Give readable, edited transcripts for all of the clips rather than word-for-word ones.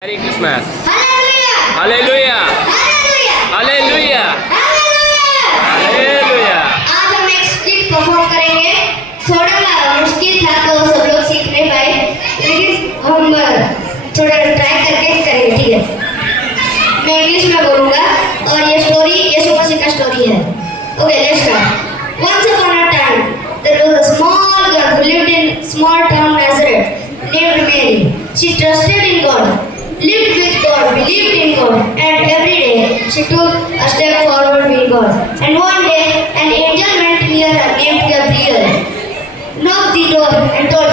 Merry Christmas. Hallelujah! Hallelujah. Hallelujah! Hallelujah. Hallelujah! Hallelujah. आज हम एक स्किट परफॉर्म करेंगे। थोड़ा मुश्किल था तो सब लोग सीख नहीं पाए, लेकिन हम थोड़ा ट्राई करके करेंगे, ठीक है? मैं इंग्लिश में बोलूँगा और ये स्टोरी यीशु मसीह का स्टोरी है। Okay, let's start. Once upon a time, there was a small girl who lived in small town Nazareth, named Mary. She trusted in God, lived with God, believed in God, and every day she took a step forward with God. And one day, an angel went near her named Gabriel, knocked the door and told,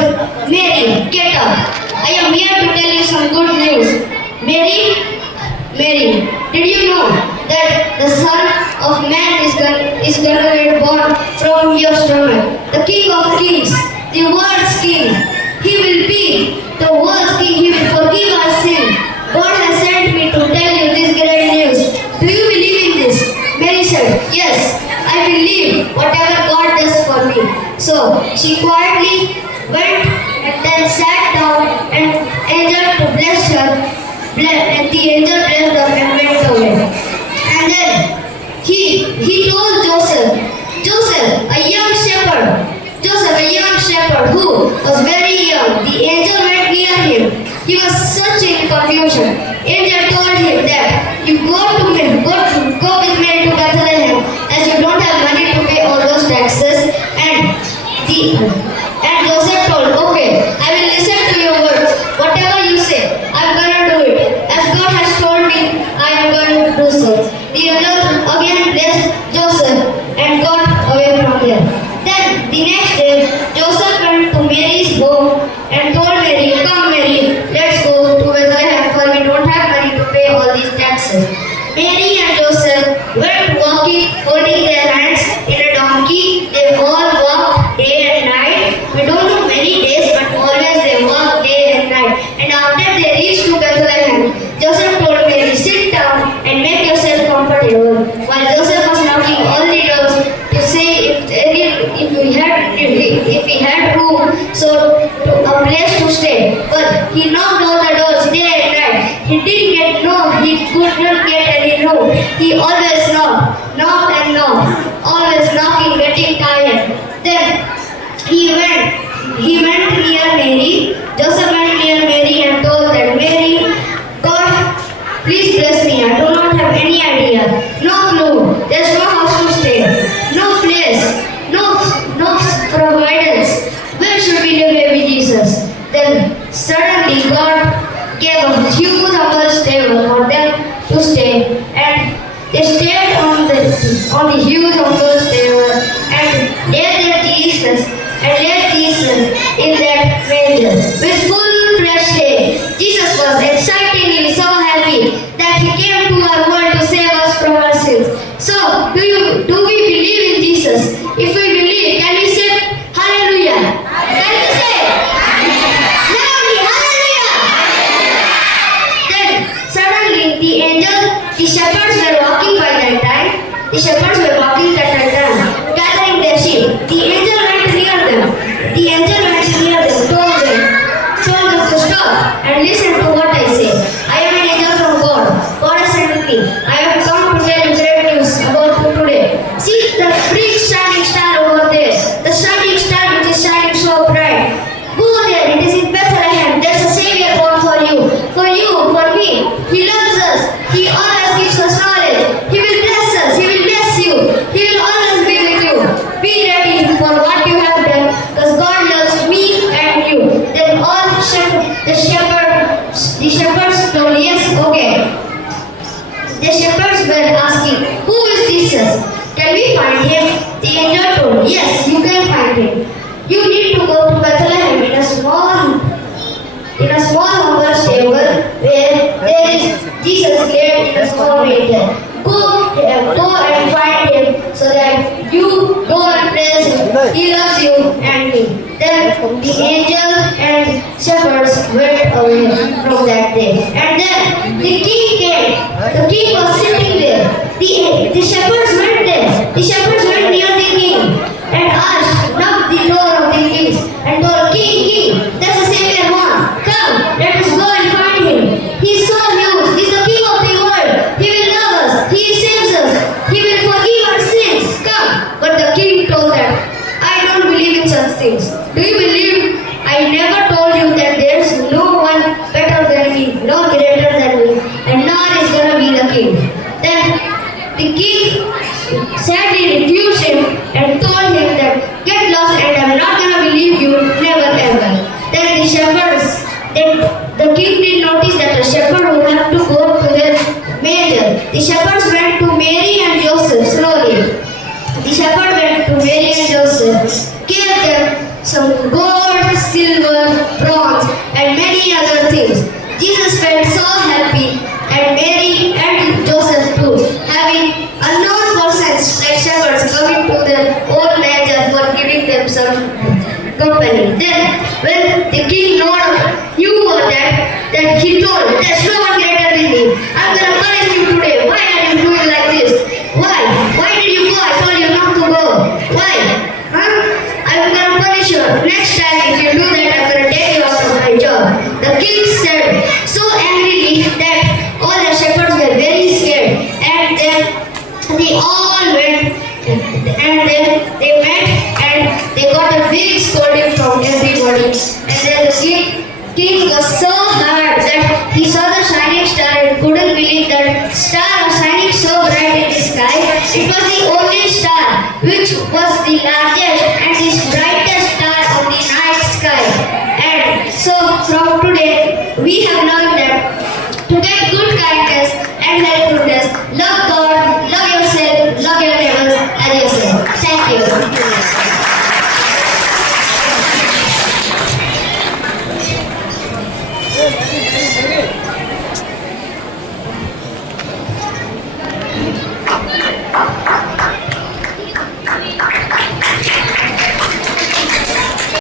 Mary, get up. I am here to tell you some good news. Mary, did you know that the Son of Man is going to be born from your stomach? The King of Kings, the world's King. He will be the world's King. He will forgive our sin. God has sent me to tell you this great news. Do you believe in this? Mary said, yes, I believe whatever God does for me. So she quietly went and then sat down and angel to bless her. And the angel blessed her and went away. And then he told Joseph, a young shepherd who was very young. The angel went near him. He was such in confusion. Angel told him that you go with me to Bethlehem, as you don't have money to pay all those taxes. And Joseph told, okay, I will listen to your words. Whatever you say, I'm gonna do it. As God has told me, I am going to do so. The angel again blessed Joseph and got away from there. Then the next day, Joseph went to Mary's home and told Mary, come Mary, let's go to Bethlehem, for we don't have money to pay all these taxes. Mary and Joseph went walking, holding their hands in a donkey. They all walked day and night. We don't know many days, but always they walked day and night. And after they reached to Bethlehem, Joseph told Mary, sit down and make yourself comfortable. While Joseph was knocking all the doors to say if he had room, so a place to stay. But he knocked all the doors day and night. He could not get any room. He always knocked and knocked, always knocking, getting tired. Then he went near Mary. Joseph went near Mary and told that Mary, God, please bless me. I do not have any idea. No clue. There's no house to stay. No place. No providence. Where should we live, baby Jesus? Then suddenly God gave a huge humble stable for them to stay, and they stayed on the huge humble stable and laid Jesus in that manger. With full fresh hay, Jesus was excitingly so happy that he came to our world to save us from our sins. So, do we believe in Jesus? If we believe, can we say Hallelujah? Can we say loudly Hallelujah? Then suddenly the shepherds were walking by that time. The shepherds were walking at that time, gathering their sheep. The angel went near them, told them to stop and listen to what I say. I am an angel from God. God has sent me. I have come to tell you great news about you today. See the big shining star over there. The shining star which is shining so bright. Go there. It is in Bethlehem. There's a Savior born for you, for me. He loves us. He always gives us knowledge. He will bless us. He will bless you. He will always be with you. Be ready for what you have done, because God loves me and you. Then all the shepherds told, yes, okay. The shepherds were asking, who is Jesus? Can we find him? The angel told, yes, you can find him. You need to go to Bethlehem in a small humble stable where there is Jesus laid in a small manger. Go and find him so that you go and praise him. He loves you and me. Then the angel and shepherds went away from that day. And then the king came. The king was sitting there. The shepherds went there. The shepherds went near the king and knocked the door of the king and told, King, there's a Savior born. Come, let us go and find him. He no greater than me, and none is gonna be the king. Then the king sadly refused him and told him that get lost and I'm not gonna believe you never ever. Then the shepherds, then the king did notice that the shepherd would have to go to the manger. The shepherds went to Mary and Joseph slowly. The shepherd went to Mary and Joseph, gave them some gold, silver, bronze, and many other things. Jesus felt so happy, and Mary and Joseph too, having unknown persons like shepherds coming to the old manger for giving them some company. Then, when the king knew that he told, there's no